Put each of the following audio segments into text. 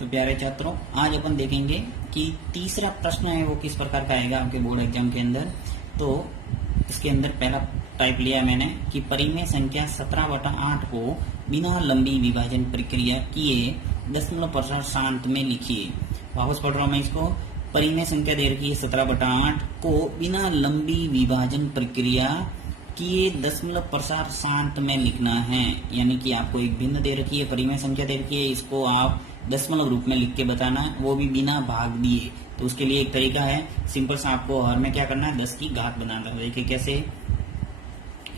तो प्यारे छात्रों, आज अपन देखेंगे कि तीसरा प्रश्न है वो किस प्रकार का आएगा आपके बोर्ड एग्जाम के अंदर। तो इसके अंदर पहला टाइप लिया मैंने कि परिमेय संख्या 17/8 को बिना लंबी विभाजन प्रक्रिया किए दशमलव प्रशांत में लिखिए। वापस पढ़ रहा हूं मैं इसको। परिमेय संख्या दे रखी है 17/8 को बिना लंबी विभाजन प्रक्रिया किए दशमलव प्रसार शांत में लिखना है। यानी कि आपको एक भिन्न दे रखी है, परिमेय संख्या दे रखी है, इसको आप दशमलव रूप में लिख के बताना है, वो भी बिना भाग दिए। तो उसके लिए एक तरीका है, सिंपल सा, आपको हर में क्या करना है, 10 की घात बनाना है। देखिए कैसे,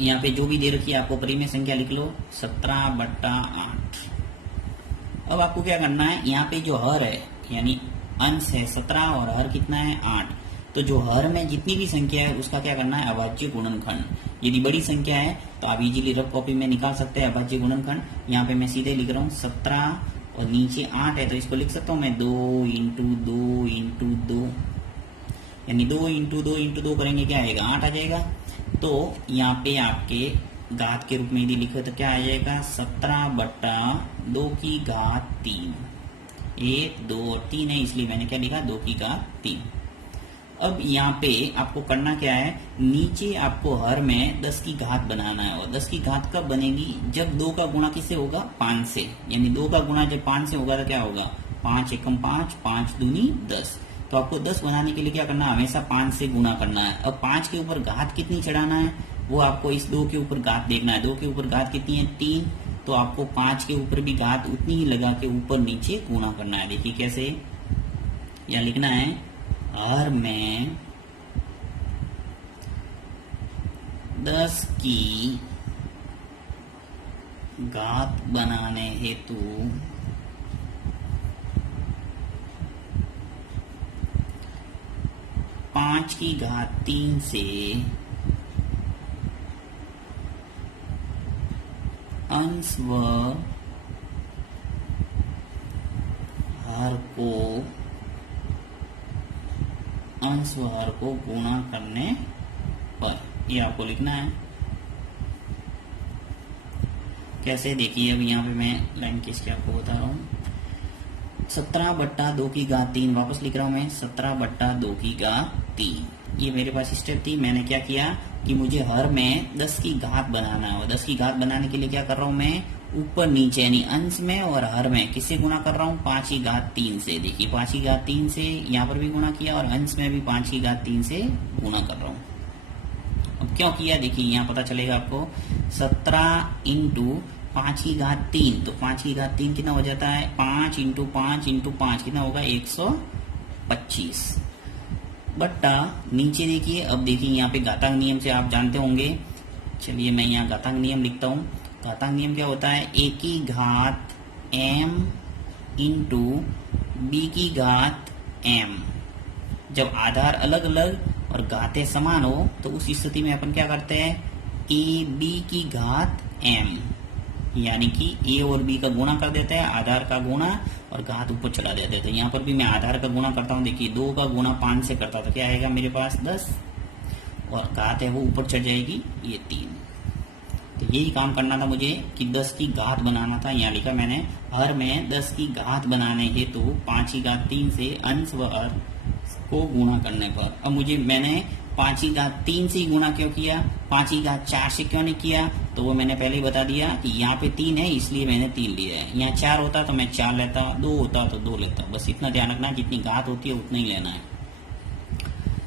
यहाँ पे जो भी दे रखी है आपको परिमेय संख्या लिख लो 17/8। अब आपको क्या करना है, यहाँ पे जो हर है यानी अंश है 17 और हर कितना है 8। तो जो हर में जितनी भी संख्या है उसका क्या करना है, अभाज्य गुणनखंड। यदि बड़ी संख्या है तो आप इजीली रफ कॉपी में निकाल सकते हैं अभाज्य गुणनखंड। यहाँ पे मैं सीधे लिख रहा हूँ 17 और नीचे 8 है, तो इसको लिख सकता हूँ मैं 2 × 2 × 2, यानी 2 × 2 × 2 करेंगे क्या आएगा, 8 आ जाएगा। तो यहाँ पे आपके घात के रूप में यदि लिखे तो क्या आ जाएगा, 17/2 की घात 3। 1, 2 और 3 है, इसलिए मैंने क्या लिखा, 2 की घात 3। अब यहाँ पे आपको करना क्या है, नीचे आपको हर में 10 की घात बनाना है। और 10 की घात कब बनेगी, जब 2 का गुणा किससे होगा, 5 से। यानी 2 का गुणा जब 5 से होगा तो क्या होगा, 5 × 5, 5 दूनी 10। तो आपको 10 बनाने के लिए क्या करना है, हमेशा 5 से गुणा करना है। अब 5 के ऊपर घात कितनी चढ़ाना है, वो आपको इस 2 के ऊपर घात देखना है। 2 के ऊपर घात कितनी है, 3। तो आपको 5 के ऊपर भी घात उतनी ही लगा के ऊपर नीचे गुणा करना है। देखिए कैसे, या लिखना है, हर में 10 की घात बनाने हेतु 5 की घात 3 से अंश व हर को गुणा करने पर, ये आपको लिखना है। कैसे, देखिए अब यहाँ पे मैं लाइन खींच के आपको बता रहा हूँ। 17/2 की घात 3, वापस लिख रहा हूँ मैं 17/2 की घात 3। ये मेरे पास स्टेप थी। मैंने क्या किया कि मुझे हर में 10 की घात बनाना है। और 10 की घात बनाने के लिए क्या कर रहा हूँ मैं, ऊपर नीचे यानी अंश में और हर में किससे गुणा कर रहा हूँ, 5 की घात 3 से। देखिए 5 की घात 3 से यहाँ पर भी गुणा किया और अंश में भी 5 की घात 3 से गुणा कर रहा हूँ। अब क्यों किया, देखिए यहाँ पता चलेगा आपको। 17 × 5 की घात 3, तो 5 की घात 3 कितना हो जाता है, 5 × 5 × 5 कितना होगा, 125 बट्टा नीचे देखिए। अब देखिए यहाँ पे घातांक नियम से आप जानते होंगे, चलिए मैं यहाँ घातांक नियम लिखता हूँ। घातांक नियम क्या होता है, a की घात m × b की घात m। जब आधार अलग अलग और घातें समान हो तो उस स्थिति में अपन क्या करते हैं, ab की घात m, यानी कि a और b का गुणा कर देते हैं, आधार का गुणा और घात ऊपर चला देते हैं। तो यहाँ पर भी मैं आधार का गुणा करता हूँ। देखिए 2 का गुणा 5 से करता था, क्या आएगा मेरे पास 10, और घात है वो ऊपर चढ़ जाएगी, ये 3। तो यही काम करना था मुझे कि 10 की घात बनाना था। यहाँ लिखा मैंने, हर में 10 की घात बनाने हेतु 5 की घात 3 से अंश व हर को गुणा करने पर। अब मैंने 5 की घात 3 से ही गुणा क्यों किया, 5 की घात 4 से क्यों नहीं किया, तो वो मैंने पहले ही बता दिया कि यहाँ पे 3 है इसलिए मैंने 3 लिया है। यहाँ 4 होता तो मैं 4 लेता, 2 होता तो 2 लेता। बस इतना ध्यान रखना, जितनी घात होती है उतना ही लेना है,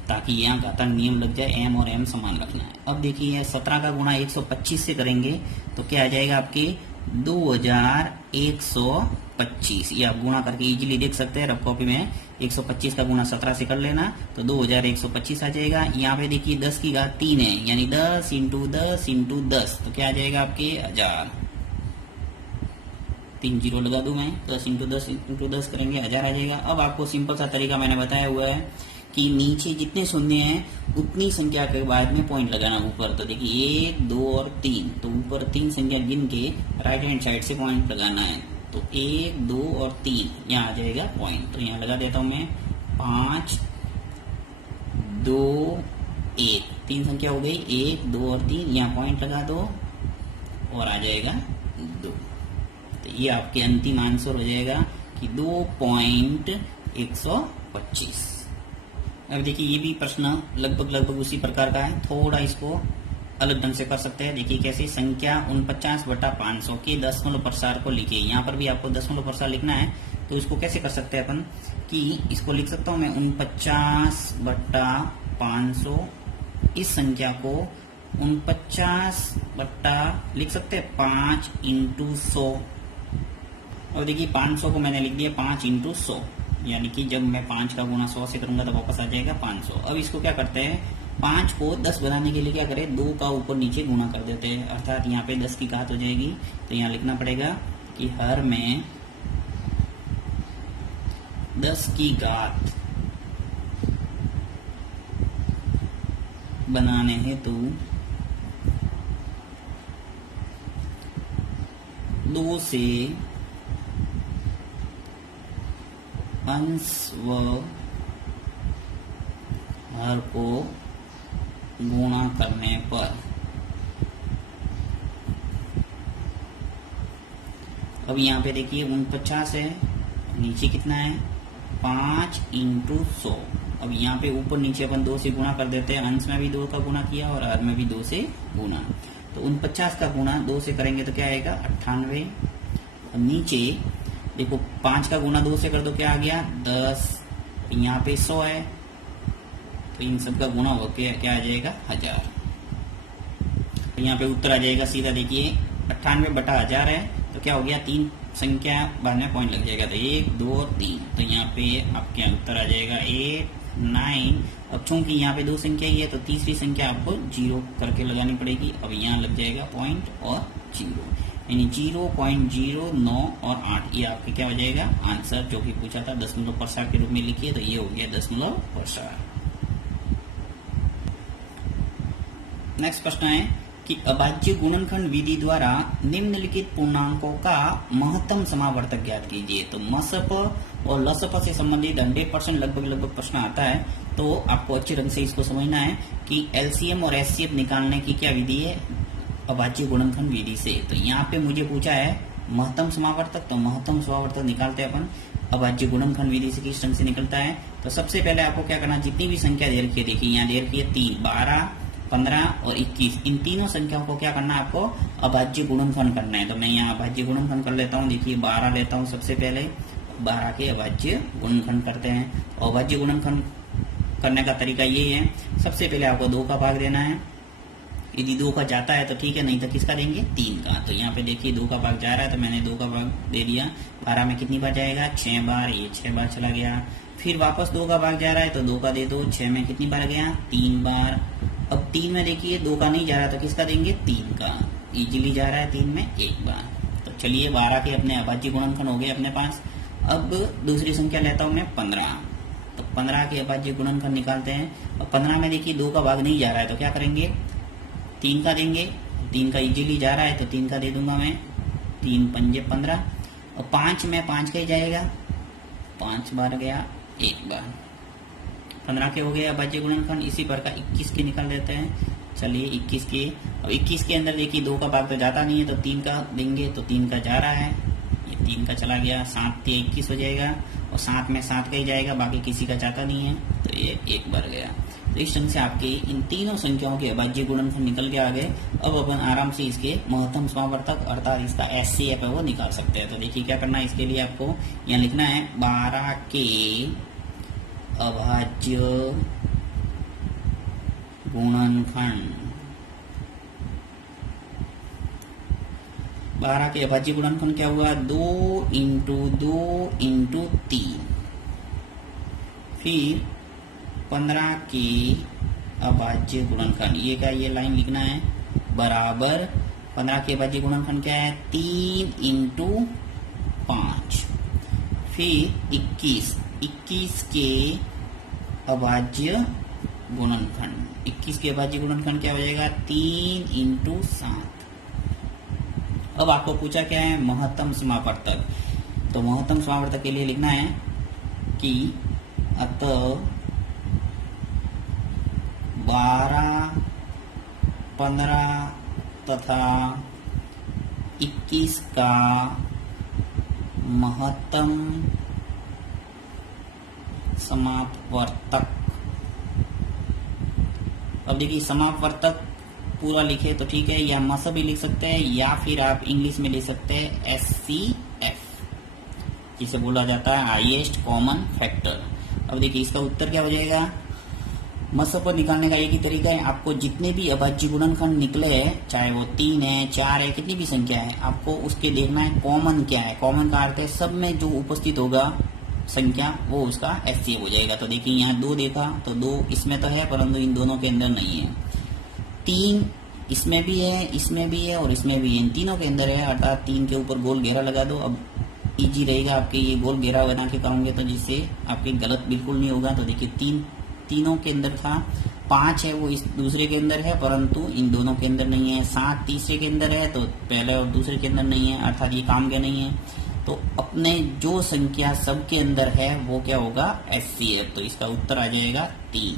ताकि यहाँ घातांक नियम लग जाए, m और m समान रखना है। अब देखिए 17 का गुणा 125 से करेंगे तो क्या आ जाएगा आपके 2125। ये आप गुणा करके इजीली देख सकते हैं रफ कॉपी में। 125 का गुणा 17 से कर लेना तो 2125 आ जाएगा। यहाँ पे देखिए 10 की घात 3 है, यानी 10 × 10 × 10, तो क्या आ जाएगा आपके 1000। 3 जीरो लगा दूं मैं, 10 × 10 × 10 करेंगे 1000 आ जाएगा। अब आपको सिंपल सा तरीका मैंने बताया हुआ है कि नीचे जितने शून्य हैं उतनी संख्या के बाद में पॉइंट लगाना ऊपर। तो देखिए 1, 2 और 3, तो ऊपर 3 संख्या गिन के राइट हैंड साइड से पॉइंट लगाना है। तो 1, 2 और 3 यहाँ आ जाएगा पॉइंट। तो यहाँ लगा देता हूँ मैं 5, 2, 1, 3 संख्या हो गई, 1, 2 और 3, यहाँ पॉइंट लगा दो और आ जाएगा 2। तो ये आपके अंतिम आंसर हो जाएगा कि 2.125। अब देखिए ये भी प्रश्न लगभग उसी प्रकार का है, थोड़ा इसको अलग ढंग से कर सकते हैं। देखिए कैसे, संख्या 49/500 के दशमलव प्रसार को लिखिए। यहाँ पर भी आपको दशमलव प्रसार लिखना है, तो इसको कैसे कर सकते हैं अपन कि इसको लिख सकता हूँ मैं 49/500। इस संख्या को 49 लिख सकते हैं 5 × 100। और देखिए 500 को मैंने लिख दिया 5 × 100, यानी कि जब मैं 5 का गुणा 100 से करूंगा तो वापस आ जाएगा 500। अब इसको क्या करते हैं, 5 को 10 बनाने के लिए क्या करें, 2 का ऊपर नीचे गुणा कर देते हैं, अर्थात यहाँ पे 10 की घात हो जाएगी। तो यहाँ लिखना पड़ेगा कि हर में 10 की घात बनाने हेतु 2 से अंश व हर को गुणा करने पर अब यहाँ पे देखिए 49 है, नीचे कितना है 5 × 100। अब यहाँ पे ऊपर नीचे अपन 2 से गुणा कर देते हैं, अंश में भी 2 का गुणा किया और हर में भी 2 से गुणा। तो 49 का गुणा 2 से करेंगे तो क्या आएगा 98। नीचे देखो 5 का गुणा 2 से कर दो, क्या आ गया 10। यहाँ पे 100 है, तो इन सब का गुणा होके क्या आ जाएगा 1000। यहाँ पे उत्तर आ जाएगा सीधा, देखिए 98/1000 है, तो क्या हो गया 3 संख्या बाद में पॉइंट लग जाएगा, तो 1 2 3। तो यहाँ पे आपके यहाँ उत्तर आ जाएगा 8 9। अब चूंकि यहाँ पे 2 संख्या ही है तो तीसरी संख्या आपको 0 करके लगानी पड़ेगी। अब यहाँ लग जाएगा पॉइंट और 0, यानी 0.09 और 8, ये आपके क्या हो जाएगा आंसर, जो कि पूछा था दशमलव प्रसार के रूप में लिखिए, तो ये हो गया दशमलव प्रसार। नेक्स्ट प्रश्न है कि अभाज्य गुणनखंड विधि द्वारा निम्नलिखित पूर्णांकों का महत्तम समावर्तक ज्ञात कीजिए। तो मसप और लसप से संबंधित 100% लगभग प्रश्न आता है, तो आपको अच्छे ढंग से इसको समझना है कि एलसीएम और एचसीएफ निकालने की क्या विधि है अभाज्य गुणनखंड विधि से। तो यहाँ पे मुझे पूछा है महत्तम समावर्तक, तो महत्तम समावर्तक निकालते हैं अपन अभाज्य गुणनखंड विधि से किस ढंग से निकलता है। तो सबसे पहले आपको क्या करना, जितनी भी संख्या दे रखी है, देखिए यहाँ दे रखी है 3 12 15 और 21, इन तीनों संख्याओं को क्या करना है आपको अभाज्य गुणनखंड करना है। तो मैं यहाँ अभाज्य गुणनखंड कर लेता हूँ, देखिए 12 लेता हूँ सबसे पहले, 12 के अभाज्य गुणनखंड करते हैं। और अभाज्य गुणनखंड करने का तरीका ये है, सबसे पहले आपको 2 का भाग देना है, यदि 2 का जाता है तो ठीक है, नहीं तो किसका देंगे 3 का। तो यहाँ पे देखिए 2 का भाग जा रहा है, तो मैंने 2 का भाग दे दिया। 12 में कितनी बार जाएगा 6 बार, ये 6 बार चला गया। फिर वापस 2 का भाग जा रहा है तो 2 का दे दो, 6 में कितनी बार गया 3 बार। अब 3 में देखिए 2 का नहीं जा रहा तो किसका देंगे 3 का, इजीली जा रहा है 3 में 1 बार। तो चलिए 12 के अपने अभाज्य गुणनखंड हो गए अपने पास। अब दूसरी संख्या लेता हूँ मैं 15, तो 15 के अभाज्य गुणनखंड निकालते हैं। अब 15 में देखिए 2 का भाग नहीं जा रहा है तो क्या करेंगे 3 का देंगे, 3 का इजीली जा रहा है तो 3 का दे दूंगा मैं, 3 पंजे 15। और 5 में 5 का ही जाएगा, 5 बार गया 1 बार। 15 के हो गए अभाज्य गुणनखंड। इसी प्रकार 21 के निकाल देते हैं। चलिए 21 के, अब 21 के अंदर देखिए 2 का भाग तो जाता नहीं है तो 3 का देंगे, तो 3 का जा रहा है, ये 3 का चला गया, 7 के 21 हो जाएगा और 7 में 7 का ही जाएगा, बाकी किसी का जाता नहीं है, तो ये 1 बार गया। तो इस ढंग से आपके इन तीनों संख्याओं के अभाज्य गुणनखंड निकल के आ गए। अब अपन आराम से इसके महत्तम समावर्तक अर्थात इसका एचसीएफ है वो निकाल सकते हैं। तो देखिए क्या करना है, इसके लिए आपको यहाँ लिखना है 12 के अभाज्य गुणनखंड। 12 के अभाज्य गुणनखंड क्या हुआ 2 × 2 × 3। फिर 15 के अभाज्य गुणनखंड, ये क्या, ये लाइन लिखना है बराबर 15 के अभाज्य गुणनखंड क्या है 3 × 5। फिर 21 के अभाज्य गुणनखंड, 21 के अभाज्य गुणनखंड क्या हो जाएगा 3 × 7। अब आपको पूछा क्या है महत्तम समावर्तक। तो महत्तम समावर्तक के लिए लिखना है कि अतः 12, 15 तथा 21 का महत्तम समापवर्तक। अब देखिए समापवर्तक पूरा लिखे तो ठीक है, या मस भी लिख सकते हैं, या फिर आप इंग्लिश में लिख सकते हैं SCF, जिसे बोला जाता है हाईएस्ट कॉमन फैक्टर। अब देखिए इसका उत्तर क्या हो जाएगा। मस पर निकालने का एक ही तरीका है, आपको जितने भी अभाज्य गुणनखंड निकले हैं, चाहे वो 3 है 4 है, कितनी भी संख्या है, आपको उसके देखना है कॉमन क्या है। कॉमन का अर्थ है सब में जो उपस्थित होगा संख्या वो उसका HCF हो जाएगा। तो देखिए यहाँ 2 देखा तो 2 इसमें तो है, परंतु इन दोनों के अंदर नहीं है। 3 इसमें भी है, इसमें भी है और इसमें भी है, इन तीनों के अंदर है, अर्थात 3 के ऊपर गोल घेरा लगा दो। अब इजी रहेगा आपके ये गोल घेरा बना के करोगे तो जिससे आपके गलत बिल्कुल नहीं होगा। तो देखिए तीनों के अंदर था, 5 है वो इस दूसरे के अंदर है, परंतु इन दोनों के अंदर नहीं है। 7 तीसरे के अंदर है तो पहले और दूसरे के अंदर नहीं है, अर्थात ये काम के नहीं है। तो अपने जो संख्या सबके अंदर है वो क्या होगा, HCF। तो इसका उत्तर आ जाएगा 3।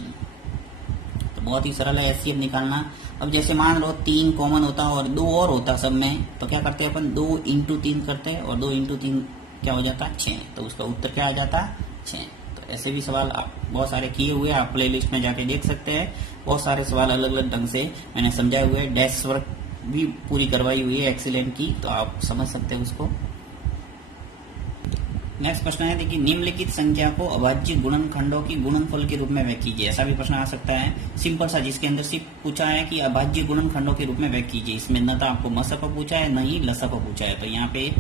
तो बहुत ही सरल है HCF निकालना। अब जैसे मान लो 3 कॉमन होता और 2 और होता सब में, तो क्या करते हैं अपन 2 × 3 करते हैं, और 2 × 3 क्या हो जाता, 6। तो उसका उत्तर क्या आ जाता, 6। तो ऐसे भी सवाल आप बहुत सारे किए हुए आप प्ले लिस्ट में जाके देख सकते हैं। बहुत सारे सवाल अलग अलग ढंग से मैंने समझाए हुए हैं, डेस्क वर्क भी पूरी करवाई हुई है एक्सीलेंट की, तो आप समझ सकते हैं उसको। नेक्स्ट प्रश्न है, देखिए निम्नलिखित संख्या को अभाज्य गुणनखंडों की गुणनफल के रूप में व्यक्त कीजिए। ऐसा भी प्रश्न आ सकता है सिंपल सा, जिसके अंदर सिर्फ पूछा है कि अभाज्य गुणनखंडों के रूप में व्यक्त कीजिए। इसमें न तो आपको मस पर पूछा है, न ही लस पर पूछा है। तो यहाँ पे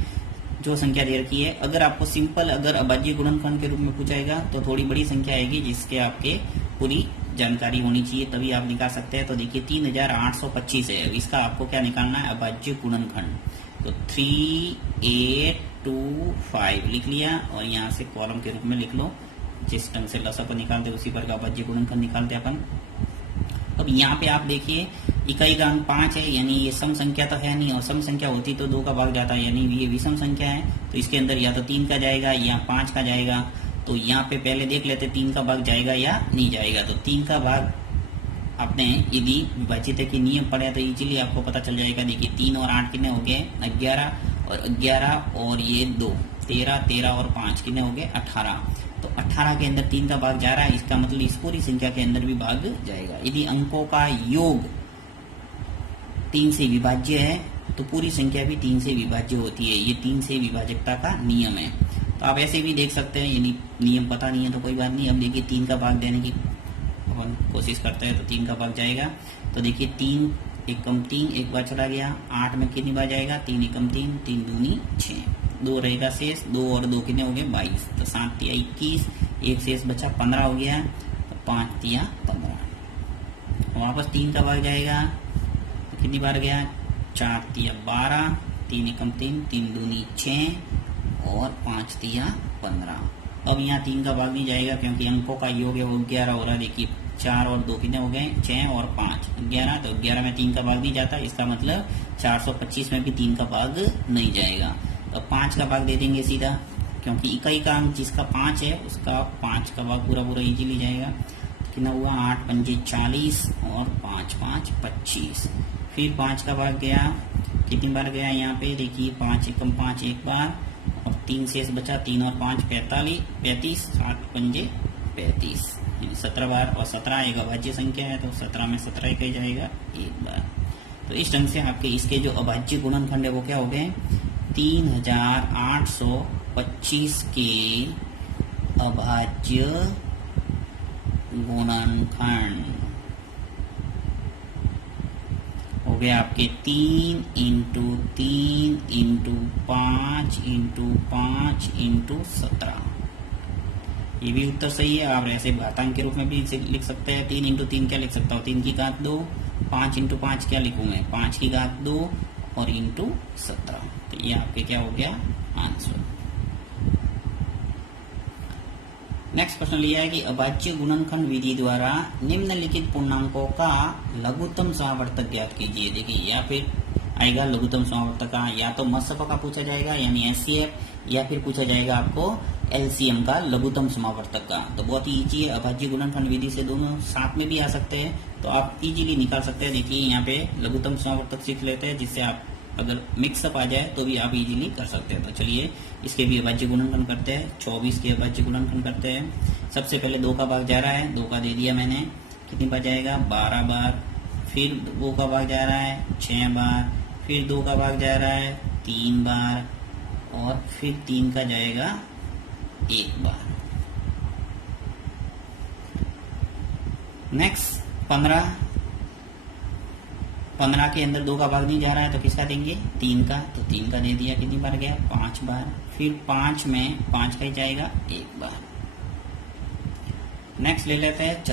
जो संख्या दे रखी है, अगर आपको सिंपल अगर अभाज्य गुणनखंड के रूप में पूछाएगा तो थोड़ी बड़ी संख्या आएगी, जिसके आपके पूरी जानकारी होनी चाहिए, तभी आप निकाल सकते हैं। तो देखिए 3825 है, इसका आपको क्या निकालना है, अभाज्य गुणनखंड। तो 3825 लिख लिया, और यहाँ से कॉलम के रूप में लिख लो, जिस ढंग से लसा पर निकालते उसी पर का अभाज्य गुणनखंड निकालते अपन। अब यहाँ पे आप देखिए इकाई का अंक 5 है, यानी ये सम संख्या तो है नहीं, और सम संख्या होती तो 2 का भाग जाता है, यानी ये विषम संख्या है। तो इसके अंदर या तो 3 का जाएगा या 5 का जाएगा। तो यहाँ पे पहले देख लेते 3 का भाग जाएगा या नहीं जाएगा। तो 3 का भाग आपने यदि विभाजित के नियम पढ़े तो इजीली आपको पता चल जाएगा। देखिए 3 और 8 कितने हो गए, 11, और 11 और ये 2 13, 13 और 5 कितने हो गए, 18। तो 18 के अंदर 3 का भाग जा रहा है, इसका मतलब इस पूरी संख्या के अंदर भी भाग जाएगा। यदि अंकों का योग 3 से विभाज्य है तो पूरी संख्या भी 3 से विभाज्य होती है। ये 3 से विभाजकता का नियम है। तो आप ऐसे भी देख सकते हैं, यदि नियम पता नहीं है तो कोई बात नहीं। अब देखिए 3 का भाग देने की अपन कोशिश करते हैं, तो 3 का भाग जाएगा। तो देखिए 3 एकम 3 एक बार चला गया, 8 में कितनी बार जाएगा, 3 एकम 3, 3 दूनी 6, 2 रहेगा शेष, 2 और 2 कितने हो गए, 22। तो 7 तिया 21, एक शेष बचा 15 हो गया, तो 5 तिया 15। वापस 3 का भाग जाएगा, तो कितनी बार गया, 4 तिया 12, 3 एकम 3, 3 दूनी 6 और 5 तिया 15। अब यहाँ 3 का भाग नहीं जाएगा क्योंकि अंकों का योग है वो 11 हो रहा है। देखिए 4 और 2 कितने हो गए, 6 और 5 11। तो 11 में 3 का भाग नहीं जाता, इसका मतलब 425 में भी 3 का भाग नहीं जाएगा। तो 5 का भाग दे देंगे सीधा, क्योंकि इकाई का अंक जिसका 5 है उसका 5 का भाग पूरा पूरा इजीली जाएगा। तो कितना हुआ, 8 पंजे 40 और 5 5 25। फिर 5 का भाग गया, कितनी बार गया यहाँ पे, देखिए 5 एकम 5 एक बार, और 3 शेष बचा, 3 और 5 35, 7 पंजे 35, 17 बार। और 17 एक अभाज्य संख्या है तो 17 में 17 एक ही जाएगा एक बार। तो इस ढंग से आपके इसके जो अभाज्य गुणनखंड है वो क्या हो गए, 3825 के अभाज्य गुणनखंड हो गए आपके 3 × 3 × 5 × 5 × 17। ये भी उत्तर सही है। आप ऐसे घातांक के रूप में भी इसे लिख सकते हैं। 3 × 3 क्या लिख सकता हूँ, 3 की घात 2, 5 × 5 क्या लिखूँ मैं, 5 की घात 2 और × 17। तो ये आपके क्या हो गया आंसर। नेक्स्ट प्रश्न लिया है कि अभाज्य गुणनखंड विधि द्वारा निम्नलिखित पूर्णांकों का लघुत्तम समावर्तक ज्ञात कीजिए। देखिए या फिर आएगा लघुत्तम समावर्तक का, या तो मसफ का पूछा जाएगा यानी HCF, या फिर पूछा जाएगा आपको LCM का लघुत्तम समावर्तक का। तो बहुत ही ईजी है, अभाज्य गुणनखंड विधि से दोनों साथ में भी आ सकते हैं, तो आप इजीली निकाल सकते हैं। देखिए यहाँ पे लघुत्तम समावर्तक सीख लेते हैं, जिससे आप अगर मिक्सअप आ जाए तो भी आप इजीली कर सकते हो। तो चलिए इसके भी अभाज्य गुणनखंड करते हैं। 24 के अभाज्य गुणनखंड करते हैं। सबसे पहले 2 का भाग जा रहा है, 2 का दे दिया मैंने, कितनी बार जाएगा 12 बार। फिर 2 का भाग जा रहा है 6 बार, फिर 2 का भाग जा रहा है 3 बार, और फिर 3 का जाएगा 1 बार। नेक्स्ट 15 के अंदर 2 का भाग नहीं जा रहा है तो किसका देंगे 3 का, तो 3 का दे दिया, कितनी बार गया 5 बार। फिर 5 में 5 का ही जाएगा 1 बार। नेक्स्ट ले लेते हैं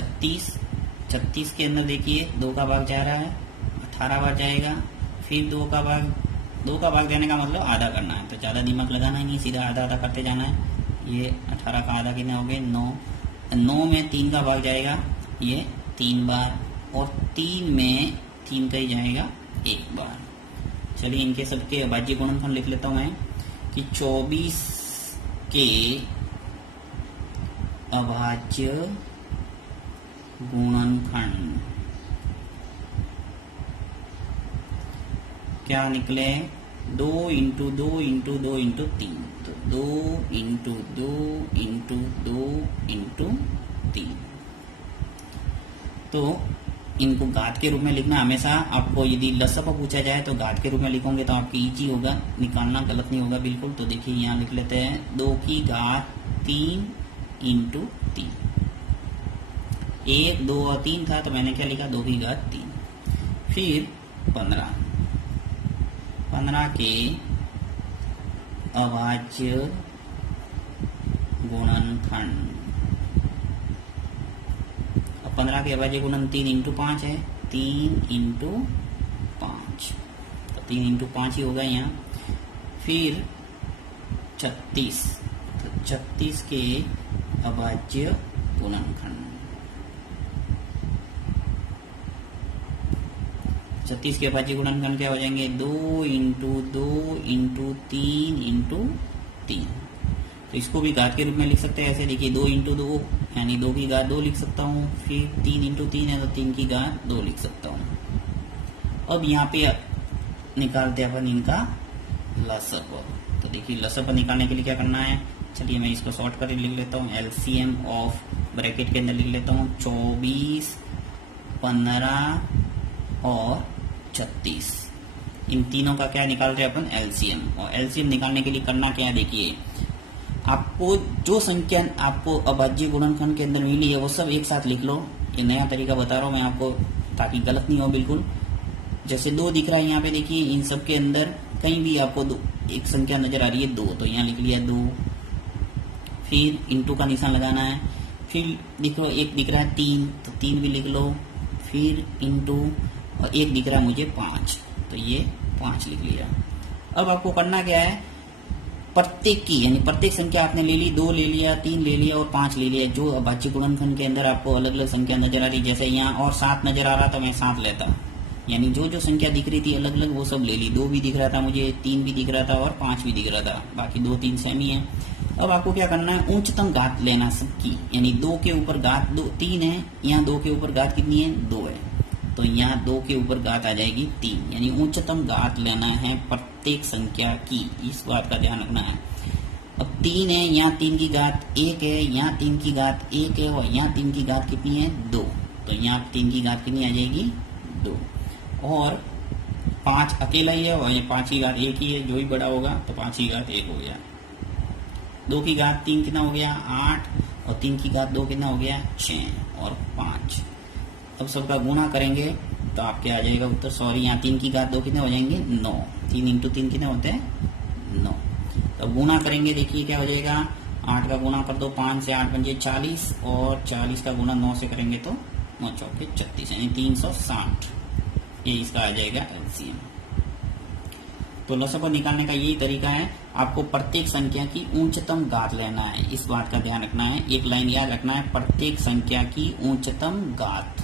36 के अंदर देखिए 2 का भाग जा रहा है 18 बार जाएगा। फिर 2 का भाग जाने का मतलब आधा करना है, तो ज़्यादा दिमाग लगाना ही नहीं, सीधा आधा आधा करते जाना है। ये 18 का आधा कितने हो गए 9 में 3 का भाग जाएगा ये 3 बार, और 3 में 3 का ही जाएगा 1 बार। चलिए इनके सबके अभाज्य गुणनखंड लिख लेता हूं मैं कि 24 के अभाज्य गुणनखंड क्या निकले 2 इंटू 2 इंटू 2 इंटू 3, तो 2 इंटू 2 इंटू 2 इंटू 3। तो इनको घात के रूप में लिखना हमेशा आपको, यदि लसअप पूछा जाए तो घात के रूप में लिखोगे तो आपकी इजी होगा, निकालना गलत नहीं होगा बिल्कुल। तो देखिए यहाँ लिख लेते हैं 2 की घात 3 इंटू 3। 1 2 और 3 था तो मैंने क्या लिखा 2 की घात 3। फिर 15 के अभाज्य गुणनखंड, 15 के अभाज्य गुणन 3 इंटू 5 है, 3 इंटू 5, तो 3 इंटू 5 ही होगा यहाँ। फिर 36, तो 36 के अभाज्य गुणनखंड, 36 के अभाज्य गुणनखंड क्या हो जाएंगे 2 इंटू 2 इंटू 3 इंटू 3। तो इसको भी घात के रूप में लिख सकते हैं ऐसे, देखिए 2 इंटू 2 यानी 2 की घात 2 लिख सकता हूँ। फिर 3 इंटू 3 है तो 3 की घात 2 लिख सकता हूँ। अब यहाँ पे निकालते हैं अपन इनका लसअप। तो देखिए लसअप निकालने के लिए क्या करना है, चलिए मैं इसको शॉर्ट कर लिख लेता हूँ। एलसीएम ऑफ ब्रैकेट के अंदर लिख लेता हूँ 24, 15 और 36, इन तीनों का क्या निकाल रहे हैं अपन एलसीएम। और एलसीएम निकालने के लिए करना क्या है, देखिए आपको जो संख्या आपको अभाज्य गुणनखंड के अंदर मिली है वो सब एक साथ लिख लो। ये नया तरीका बता रहा हूँ मैं आपको ताकि गलत नहीं हो बिल्कुल। जैसे 2 दिख रहा है यहाँ पे, देखिए इन सब के अंदर कहीं भी आपको एक संख्या नजर आ रही है 2, तो यहाँ लिख लिया 2। फिर इंटू का निशान लगाना है। फिर देखो एक दिख रहा है 3, तो 3 भी लिख लो। फिर इंटू, और एक दिख रहा है मुझे 5, तो ये 5 लिख लिया। अब आपको करना क्या है, प्रत्येक की यानी प्रत्येक संख्या आपने ले ली, 2 ले लिया, 3 ले लिया और 5 ले लिया। जो अभाज्य गुणनखंड के अंदर आपको अलग अलग संख्या नजर आ रही, जैसे यहाँ और 7 नजर आ रहा था मैं 7 लेता, यानी जो जो संख्या दिख रही थी अलग अलग वो सब ले ली। 2 भी दिख रहा था मुझे, 3 भी दिख रहा था और 5 भी दिख रहा था, बाकी 2 3 सेम ही है। अब आपको क्या करना है, उच्चतम घात लेना सबकी, यानी 2 के ऊपर घात 3 है, यहाँ 2 के ऊपर घात कितनी है 2 है, तो यहाँ 2 के ऊपर घात आ जाएगी 3, यानी उच्चतम घात लेना है प्रत्येक संख्या की, इस बात का ध्यान रखना है। अब 3 है, यहाँ 3 की घात 1 है, यहाँ 3 की घात 1 है और यहाँ 3 की घात कितनी है 2, तो यहाँ 3 की घात कितनी आ जाएगी 2। और 5 अकेला ही है और ये 5 की घात 1 ही है, जो भी बड़ा होगा तो 5 की घात 1 हो गया। 2 की घात 3 कितना हो गया 8, और 3 की घात 2 कितना हो गया 6 और 5। अब सबका गुणा करेंगे तो आपके आ जाएगा उत्तर, सॉरी यहाँ 3 की घात 2 कितने हो जाएंगे 9, 3 इंटू 3 कितने होते हैं 9। तो गुणा करेंगे, देखिए क्या हो जाएगा, 8 का गुणा कर दो 5 से, 8 बन जाए 40, और 40 का गुणा 9 से करेंगे तो 9 चौके 36, यानी 360, ये इसका आ जाएगा एलसीएम। तो लसअप निकालने का यही तरीका है, आपको प्रत्येक संख्या की उच्चतम घात लेना है, इस बात का ध्यान रखना है। एक लाइन याद रखना है, प्रत्येक संख्या की उच्चतम घात।